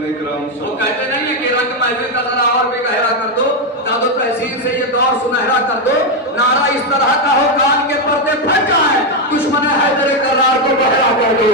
वो कहते नहीं है कि रंग महफिल का जरा और भी गहरा कर दो, जादो तहसील से ये दौर सुनहरा कर दो, नारा इस तरह का हो कान के पर्दे फट जाए, दुश्मन हैदर करार को बहरा कर दो।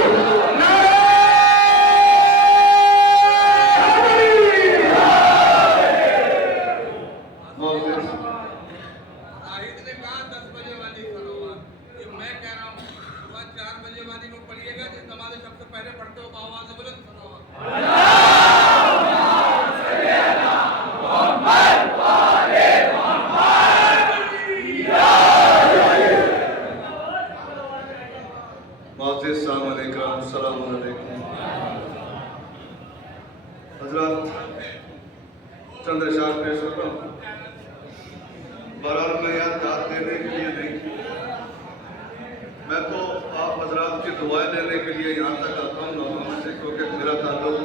चंद अशार पेश करता हूँ। बहरहाल मैं यहाँ दाद देने के लिए नहीं, मैं तो आप हजरात की दुआएं लेने के लिए यहाँ तक आता हूँ लोगों में से, क्योंकि मेरा ताल्लुक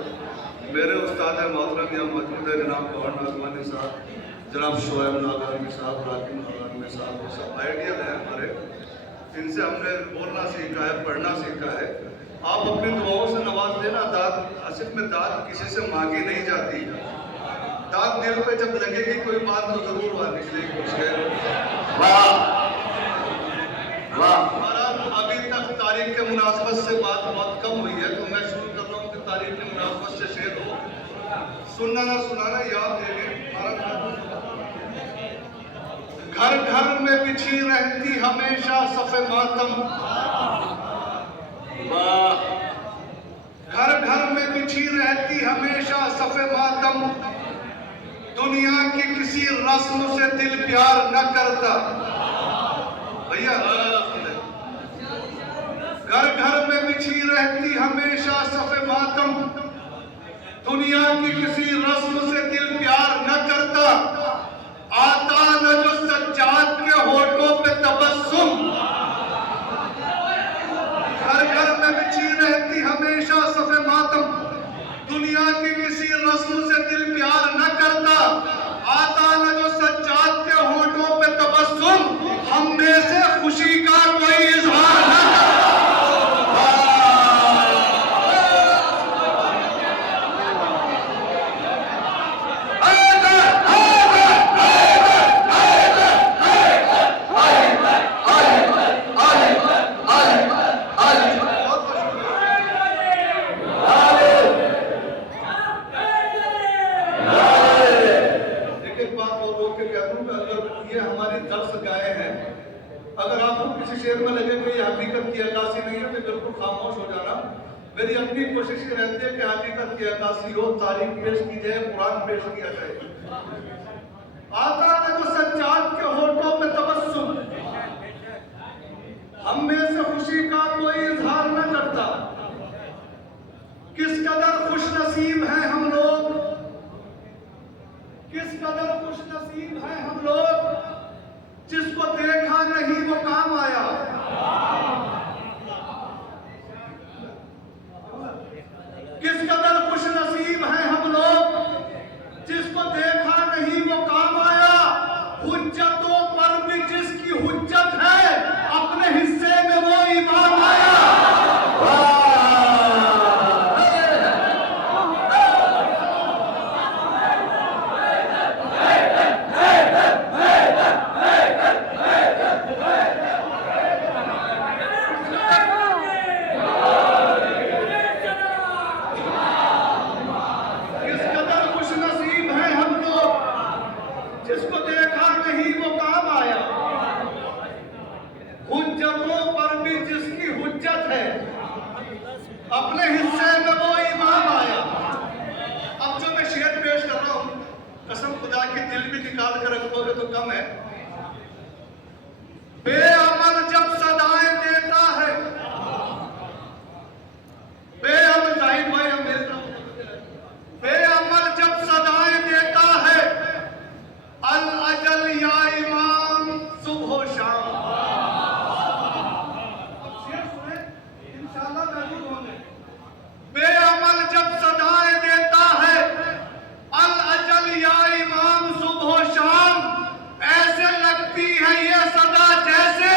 मेरे उस्ताद मोहतरम यहाँ मौजूद है जनाब गौहर नागवानी साहब, जनाब शोएब नागवानी साहब, राकिब नागवानी साहब, सब आइडियल हैं हमारे, इनसे हमने बोलना सीखा है, पढ़ना सीखा है। आप अपनी दुआओं से नवाज देना। दाद असल में दाद किसी से मांगी नहीं जाती, दाद दिल पे जब लगेगी कोई बात तो जरूर वहां निकलेगी कुछ है। अभी तक तारीख के मुनासबत से बात बहुत कम हुई है, तो मैं शुरू कर रहा हूँ कि तारीख के मुनासबत से शेर हो, सुनना ना सुनाना याद देंगे। घर घर में बिछी रहती हमेशा सफ़े मातम, घर घर में बिछी रहती हमेशा सफ़े मातम, दुनिया की किसी रस्म से दिल प्यार न करता। भैया घर घर में बिछी रहती हमेशा सफ़े मातम, दुनिया की किसी रस्म से दिल प्यार न करता, आता न जो सज्जाद के होठों पे तबस्सुम। घर घर में बिछी रहती हमेशा सफ़े मातम, दुनिया की किसी रस्म से दिल प्यार न करता, आता न जो सज्जाद के होठों पे तबस्सुम, हम में से खुशी का कोई इजहार न करता। अगर आपको किसी शेर में लगे कोई हकीकत की अक्कासी नहीं है तो बिल्कुल खामोश हो जाना। मेरी अपनी कोशिश ये रहती है कि हकीकत की अक्कासी हो, तारीख पेश की जाए, कुरान पेश किया जाए। आता है जो सज्जाद के होठों पे तबस्सुम, हम में से खुशी का कोई इजहार न करता। किस कदर खुश नसीब हैं हम लोग, किस कदर खुश नसीब हैं हम लोग, जिसको देखा नहीं वो काम आया। किस कदर खुश नसीब हैं हम लोग, जिसको देखा नहीं वो काम आया। हुज्जतों पर भी जिसकी हुज्जत है, अपने हिस्से में वो इमाम आया। जिसको देखा नहीं वो काम आया। हुज्जतों पर भी जिसकी हुज्जत है, अपने हिस्से में वो इमाम आया। अब जो मैं शेर पेश कर रहा हूं, कसम खुदा की दिल भी निकाल कर रखोगे तो कम है। बेअमल जब सदाएं देता है, बेअमल जाहिर भाई हम मिलता हूं, बेअमल जब सदाएं देता है, अल अजल या इमाम सुबह शाम। अब शेर सुने, इंशाअल्लाह महसूस होंगे। बेअमल जब सदाएं देता है, अल अजल या इमाम सुबह शाम, ऐसे लगती है ये सदा जैसे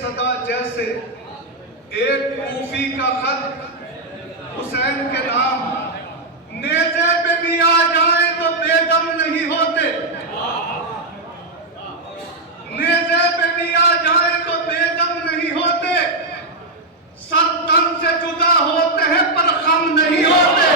सदा जैसे एक कूफी का खत हुसैन के नाम, नेज़े पे भी आ जाए तो बेदम नहीं होते, नेज़े पे भी आ जाए तो बेदम नहीं होते, सर तन से जुदा होते हैं पर खम नहीं होते।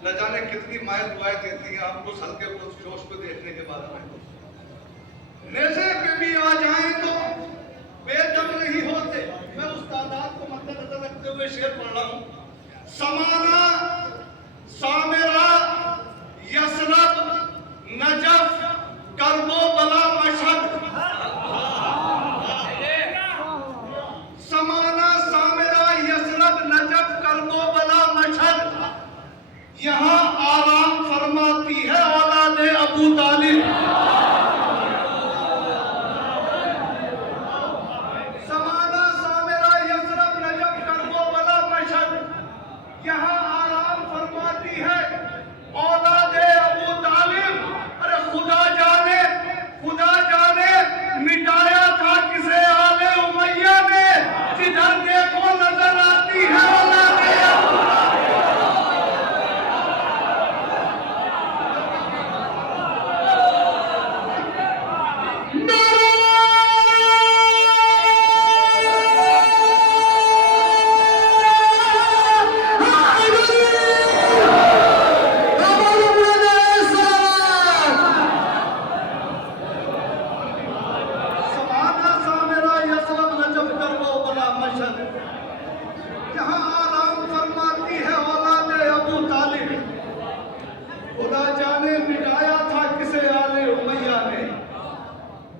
न जाने कितनी माय दुआएं देती हैं आपको हल्के जोश को देखने के बाद में। नेज़े पे भी आ जाएं तो बेदम नहीं होते। मैं उस तादाद को मद्देनजर रखते हुए शेर पढ़ रहा हूं। समाना, सामेरा, यसरब, नजफ, करबो बला मशहद। समाना, सामेरा, यसरब, नजफ, करबो बला मशहद। यहाँ आराम फरमाती है औलादे अबू तालिब। समाना, सामेरा, यसरब, नजफ, करबो बला मशहद। यहाँ आराम फरमाती है औलादे अबू तालिब। अरे खुदा जाने मिटाया था किसे आले उमैया ने, जिधर देखो नजर आती है औलादे अबू तालिब।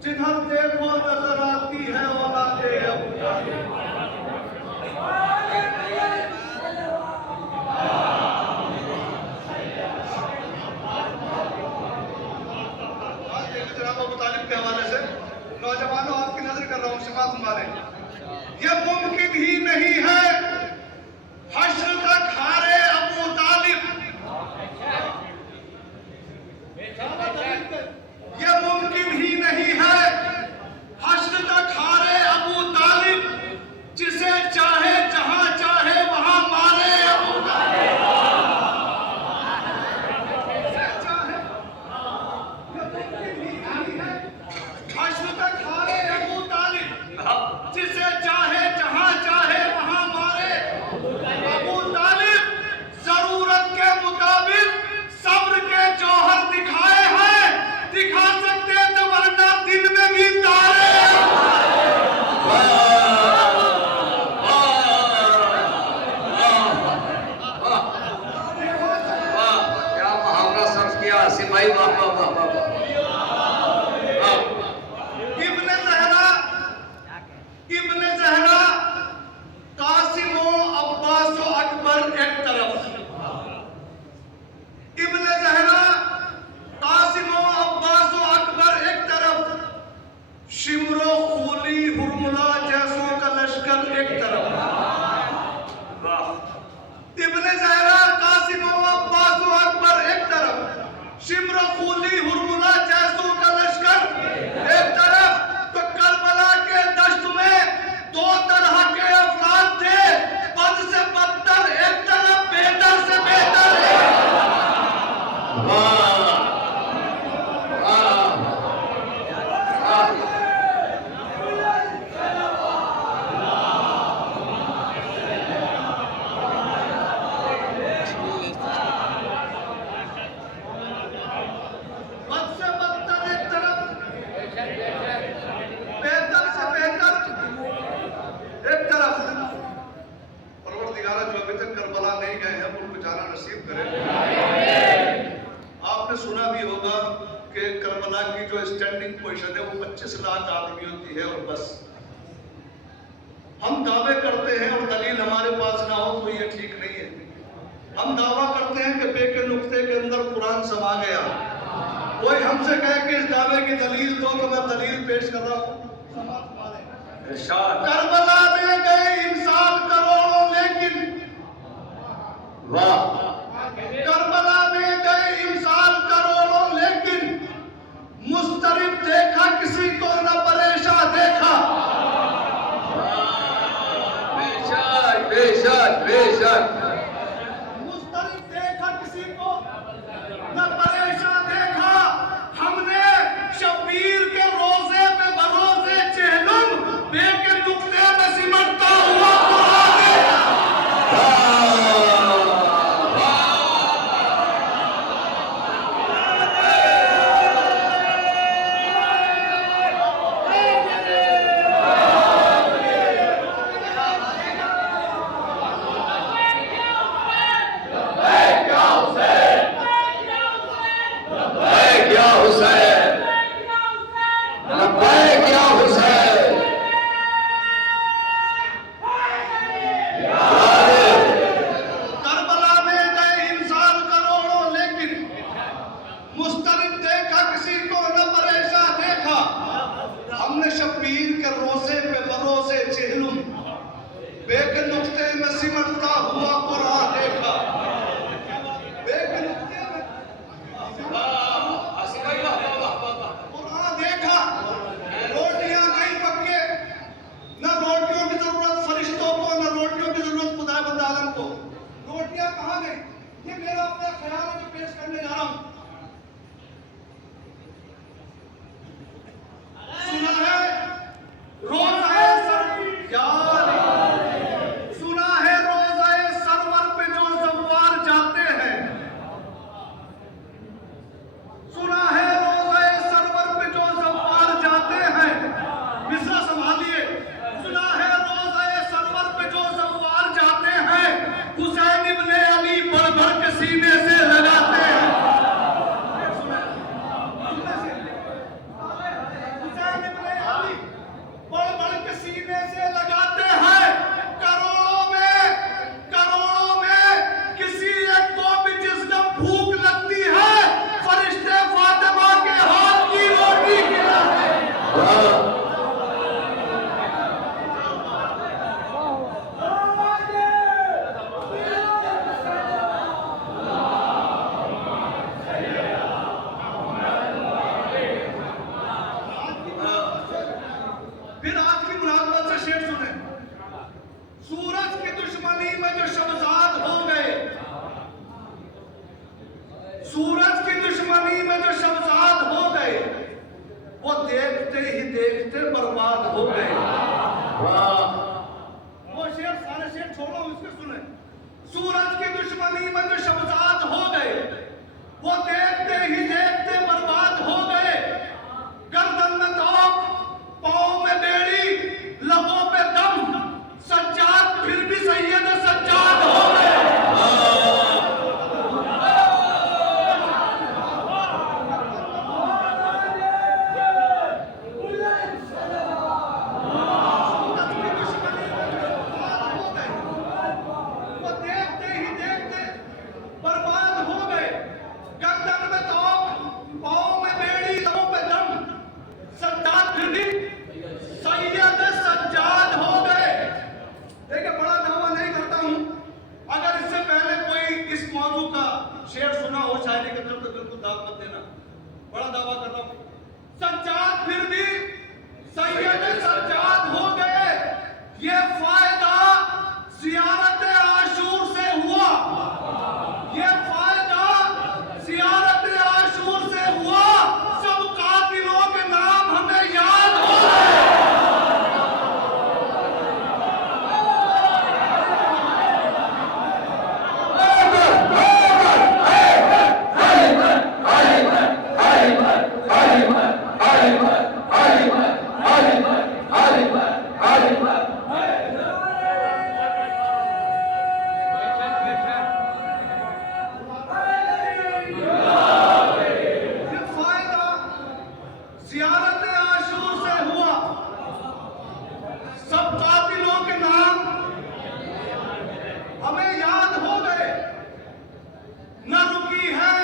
जिधर देखो नजर आती है औलादे अबू तालिब। जनाब अबू तालिब के हवाले से नौजवानों आपकी नजर कर रहा हूं, समाअत फरमा लें। यह मुमकिन ही नहीं है हश्र तक हारे अबू तालिब। यह मुमकिन ही नहीं है हश्र तक हारे अबू तालिब, जिसे चाहे जहां चाहे वहां मारे अबू तालिब। हश्र तक हारे अबू तालिब, जिसे चाहे जहां चाहे वहां मारे अबू नसीब करे। आपने सुना भी होगा कि करबला की जो स्टैंडिंग पोजीशन है वो 25 लाख आदमियों की है और बस। हम दावे करते हैं और दलील हमारे पास ना हो तो ये ठीक नहीं है। हम दावा करते हैं कि बे के नुक्ते के अंदर कुरान समा गया। कोई हमसे कहे कि इस दावे की दलील दो तो मैं दलील पेश कर रहा हूँ। करबला में गए इंसान करोड़ों लेकिन वाह, करबला में गए इंसान करोड़ों लेकिन मुस्तरिब देखा किसी को न परेशान देखा। बेशक बेशक बेशक। मुस्तरिब देखा किसी को न परेशान देखा। हमने शबीर के रोजे पे भरोसे चेहलम बे के नुक्ते में सिमटता हुआ कुरान देखा। क्या हुसैन, लब्बैक या हुसैन। करबला में गए इंसान करोड़ों लेकिन मुस्तरिब देखा किसी को न परेशान देखा। हमने शबीर के रोजे पे भरोसे चेहलुम बे के नुक्ते में सिमटता हुआ कुरान देखा। बे के नुक्ते में कुरान देखा। रोटियां नहीं पक्के, न रोटियों की जरूरत फरिश्तों को, न रोटियों की जरूरत खुदा बंद आलम को। रोटियां कहाँ गई? ये मेरा अपना ख्याल है जो पेश करने जा रहा हूं। सुना है रोज़ाए सुना है रोज़ाए सरवर पे जो ज़व्वार जाते हैं। सुना है रोज़ाए सरवर पे जो ज़व्वार जाते हैं। मिसरा संभालिए। सुना है रोज़ाए सरवर पे जो ज़व्वार जाते हैं। हुसैन इब्ने अली बढ़ बढ़ के सीने से लगाते हैं। हुसैन इब्ने अली बढ़ बढ़ के सीने से लगाते हैं। करोड़ों में किसी एक को भी जिस दम भूख लगती है फरिश्ते फातिमा के हाथ की रोटी खिलाते हैं। फिर आज की मुनासबत से शेर सुने। सूरज की दुश्मनी में जो शमजाद हो गए, सूरज की दुश्मनी में जो शमजाद हो गए, वो देखते ही देखते बर्बाद हो गए। वो शेर, सारे शेर छोड़ो, इसको सुने। सूरज की दुश्मनी में जो शमजाद हो गए, वो देखते ही देखते बर्बाद हो गए। गर्दन में तोप, पाँव में बेड़ी, लबों पे दम, सज्जाद फिर भी सैयद सज्जाद हो गए। वो देखते ही देखते बर्बाद हो गए। गर्दन में तोप, पाँव में बेड़ी, लबों पे दम, सज्जाद फिर भी सैयद सज्जाद हो गए। देखिए, बड़ा दावा नहीं करता हूं। अगर इससे पहले कोई इस मौजू का शेर सुना हो शायरी के अंदर तो बिल्कुल दाव मत देना। बड़ा दावा कर रहा हूं, सज्जाद फिर भी सैयद सज्जाद हो गए। ये फायदा ज़ियारत आशूर से हुआ। ये फायदा ज़ियारत आशूर से हुआ। सब कातिलों के नाम हमें याद हो गए। ज़ियारत आशूर से हुआ, सब कातिलों के नाम हमें याद हो गए। न रुकी है,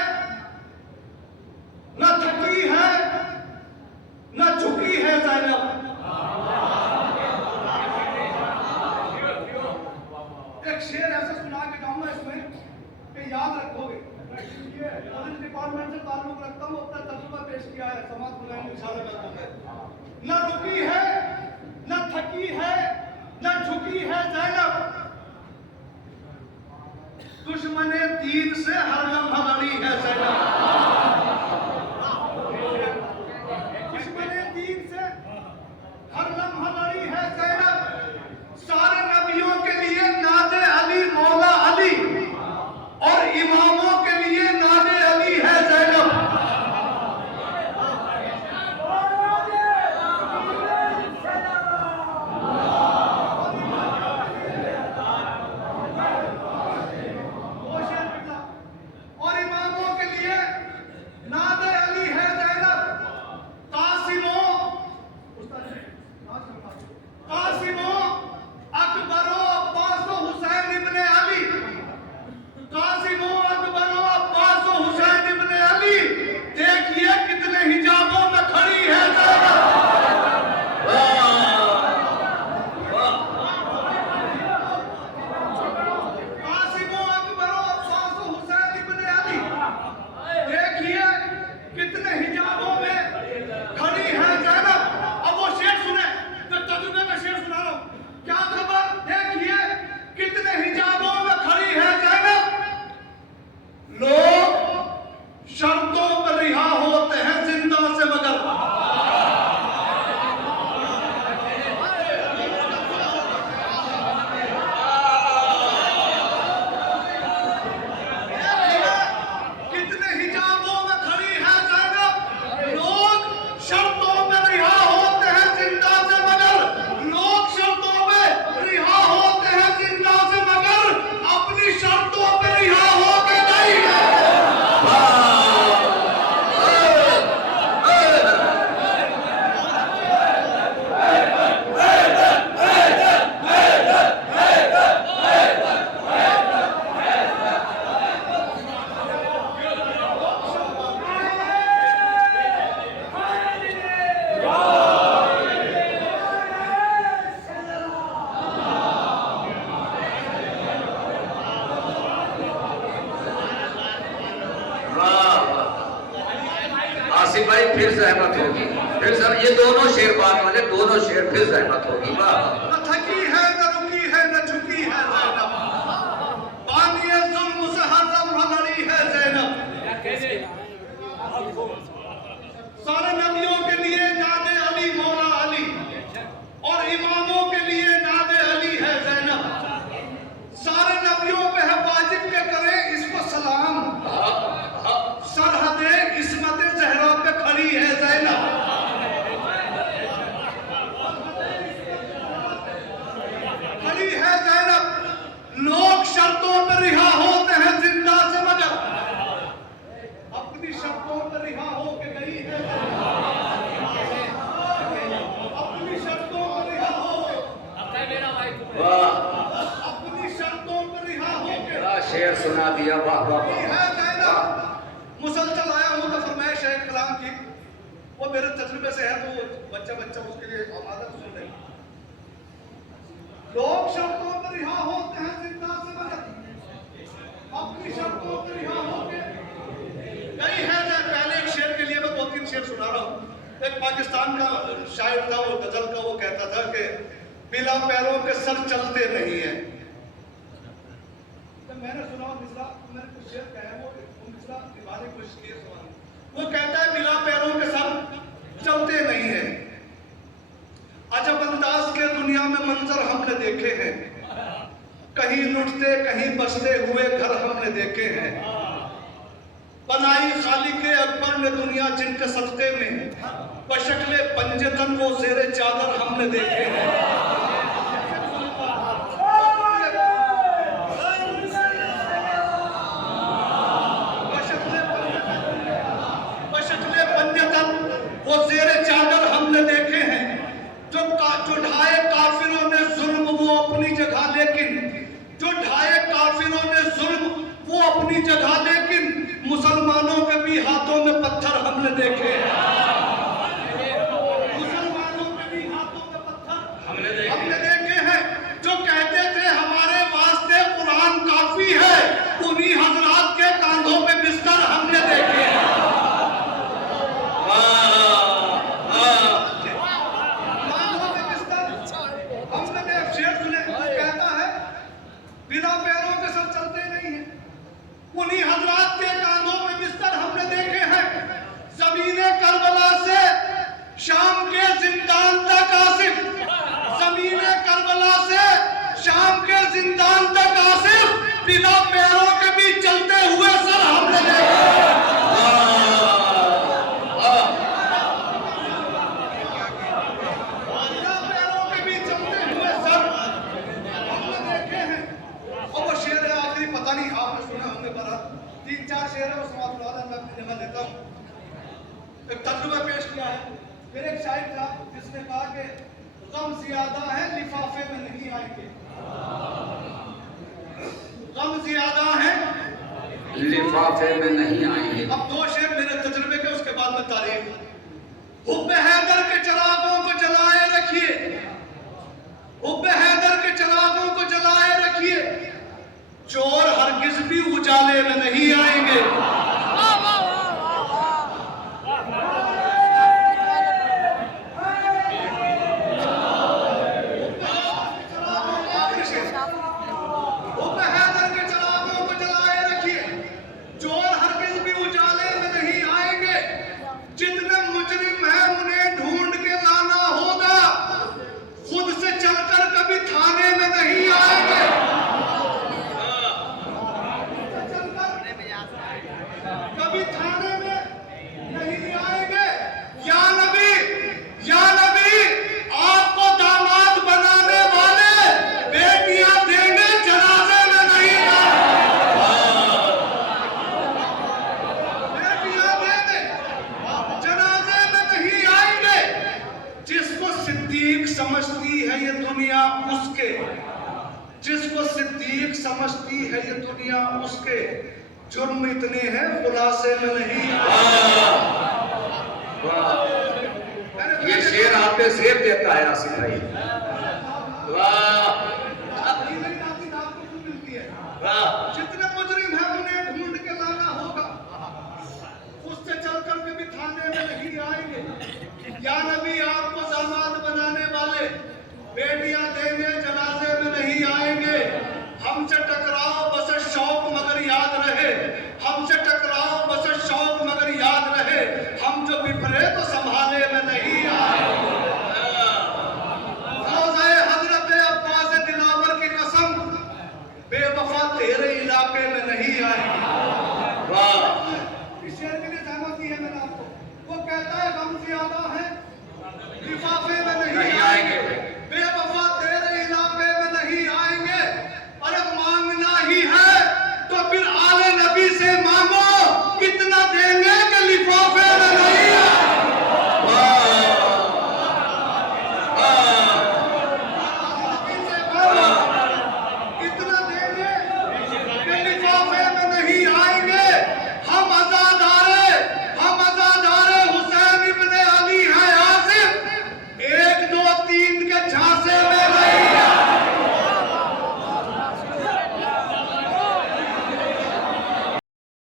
न थकी है, न झुकी है ज़ैनब। एक शेर ऐसा सुना के जाऊंगा इसमें कि याद रखोगे। ये पुलिस डिपार्टमेंट से ताल्लुक रखता हूँ, अपना तजुर्बा पेश किया है, समाज बुलाने इशारा करता है। न रुकी है, न थकी है, न झुकी है ज़ैनब, दुश्मने दीन से हर लम्हा लड़ी है ज़ैनब। दुश्मने दीन से हर लम्हा लड़ी है ज़ैनब। सारे नबियों के लिए नादे अली मौला अली, और इमामों के लिए नादे अली है ज़ैनब। और इमामों के लिए नादे अली है ज़ैनब। कासिमो अकबरो अब्बासो हुसैन इब्ने अली, कासिमो अकबरो अब्बासो हुसैन इब्ने अली, देखिए कितने हिजाबों में खड़ी है ज़ैनब। कासिमो अकबरो अब्बासो हुसैन इब्ने अली, देखिए कितने हिजाबों में खड़ी है ज़ैनब। अब वो शेर सुने, तो तजुर्बे का शेर सुना रहा हूं। क्या खबर, देखिए कितने हिजाबों में खड़ी है ज़ैनब। लोग शर्तों पर रिहा होते हैं जिंदा से मगर, कितने हिजाबों में खड़ी है ज़ैनब। लोग शर्तों में रिहा होते हैं जिंदा से मगर, लोग शर्तों में रिहा होते हैं जिंदा से मगर, अपनी शर्तों पर रिहा होके गई है। आसिफ भाई फिर सहमत होगी, फिर सर ये दोनों शेर बाद वाले दोनों शेर फिर सहमत होगी। वाह, न थकी है, न रुकी है, न झुकी है ज़ैनब, बानिए जुल्म से हर लम्हा लड़ी है ज़ैनब। सारे नबियों के लिए नादे अली मौला अली, और इमामों के लिए नादे अली है ज़ैनब। सारे नबियों पे है वाजिब के करें इसको सलाम, सरहदे इस्मत ज़हरा पे खड़ी है ज़ैनब। खड़ी है ज़ैनब। लोग शर्तों पर रिहा होते हैं जिंदा से मगर, अपनी शर्तों पर रिहा होके गई है ज़ैनब। अपनी शर्तों पर रिहा होके, वाह, अपनी शर्तों पर रिहा होके क्या शेर सुना दिया। वाह वाह गई वाह, है ज़ैनब। मुसलसल आया हूँ तो फरमाइश है कलाम की, वो मेरे तजुर्बे से है, तो बच्चा बच्चा उसके लिए आमादा सुन रहे। लोग शर्तों पर रिहा होते हैं जिंदा से मगर, अपनी शर्तों पर रिहा होके गई है ज़ैनब। पहले एक शेर के लिए मैं दो तीन शेर सुना रहा हूँ। एक पाकिस्तान का शायर था, वो गजल का, वो कहता था कि बिना पैरों के सर चलते नहीं है। जब मैंने सुना मिसरा, मैंने कुछ शेर कहा है, वो मिसरा निभाने की कोशिश की है सवाल। वो कहता है बिना पैरों के सर चलते नहीं है। अजब अंदाज के दुनिया में मंजर हमने देखे हैं, कहीं लुटते कहीं बसते हुए घर हमने देखे हैं। बनाई खालिक अकबर ने दुनिया जिनके सदके में, बशक्ले पंजतन वो ज़ेरे चादर हमने देखे हैं। बशक्ले पंजतन वो ज़ेरे शायर था जिसने कहा कि गम ज्यादा है लिफाफे में नहीं आएंगे, गम ज्यादा है लिफाफे में नहीं आएंगे। अब दो शेर मेरे तजुर्बे के, उसके बाद में तारीफ। हुब्बे हैदर के चिरागों को जलाए रखिए, हुब्बे हैदर के चिरागों को जलाए रखिए, चोर हरगिज भी उजाले में नहीं आएंगे। हुब्बे हैदर के चिरागों को जलाए रखिए, चोर हरगिज भी उजाले में नहीं आएंगे। जितने मुजरिम हैं उन्हें ढूंढ के लाना होगा, खुद से चलकर कभी थाने में नहीं आएंगे। कभी थाने में नहीं आएंगे। या नबी, या नबी, आपको दामाद बनाने वाले बेटियां देंगे, जनाजे में नहीं आएंगे। बेटियां देंगे, जनाजे में नहीं आएंगे। जिसको सिद्दीक समझती है ये दुनिया उसके, जिसको सिद्दीक समझती है ये दुनिया उसके, जुर्म इतने हैं खुलासे में नहीं। ये शेर आप पे शेर देता है आसिफ भाई। वाह वाह। जितने मुजरिम हैं उन्हें ढूंढ के लाना होगा, उससे चलकर के भी थाने में नहीं आएंगे। या नबी, आपको दामाद बनाने वाले बेटियां देंगे, जनाजे में नहीं आएंगे। हमसे टकराओ बस शौक मगर याद रहे, हमसे टकराओ बस शौक मगर याद रहे, हम जो बिफरे तो संभाले में नहीं आए। रोज़े हजरत अब्बास दिलावर की कसम, बेवफा तेरे इलाके में नहीं आएंगे। वाह। इस शेर के लिए सहमति है मैंने आपको। वो कहता है गम ज्यादा है लिफाफे